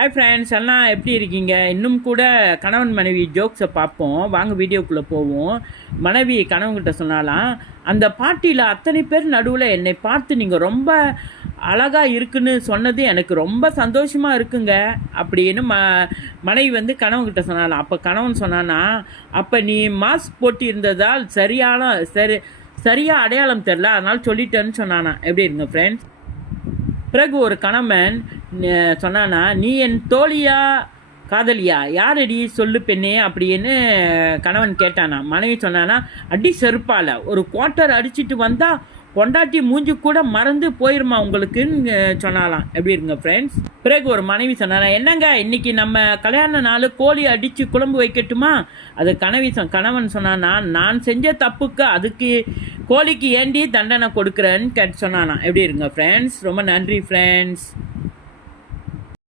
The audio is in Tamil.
ஹாய் ஃப்ரெண்ட்ஸ் எல்லாம் எப்படி இருக்கீங்க? இன்னும் கூட கணவன் மனைவி ஜோக்ஸை பார்ப்போம். வாங்க வீடியோக்குள்ளே போவோம். மனைவி கணவன்கிட்ட சொன்னாலாம், அந்த பார்ட்டியில் அத்தனை பேர் நடுவில் என்னை பார்த்து நீங்கள் ரொம்ப அழகாக இருக்குன்னு சொன்னது எனக்கு ரொம்ப சந்தோஷமாக இருக்குங்க அப்படின்னு மனைவி வந்து கணவன்கிட்ட சொன்னாலாம். அப்போ கணவன் சொன்னானா, அப்போ நீ மாஸ்க் போட்டு இருந்ததால் சரியாக அடையாளம் தெரில, அதனால் சொல்லிட்டேன்னு சொன்னானா. எப்படி இருங்க ஃப்ரெண்ட்ஸ்? பிறகு ஒரு கணவன் சொன்னானா, நீ என் தோழியா காதலியா யாரடி சொல்லு பெண்ணே அப்படின்னு கணவன் கேட்டானா. மனைவி சொன்னானா, அடி செருப்பால ஒரு குவார்ட்டர் அடிச்சுட்டு வந்தா பொண்டாட்டி மூஞ்சி கூட மறந்து போயிருமா உங்களுக்குன்னு சொன்னாலாம். எப்படி இருங்க ஃப்ரெண்ட்ஸ்? பிறகு ஒரு மனைவி சொன்னானா, என்னங்க இன்னைக்கு நம்ம கல்யாண நாள் கோழி அடித்து குழம்பு வைக்கட்டுமா? அது கணவன் சொன்னானா, நான் செஞ்ச தப்புக்கு அதுக்கு கோழிக்கு ஏண்டி தண்டனை கொடுக்குறேன்னு சொன்னானா. எப்படி இருங்க ஃப்ரெண்ட்ஸ்? ரொம்ப நன்றி ஃப்ரெண்ட்ஸ்.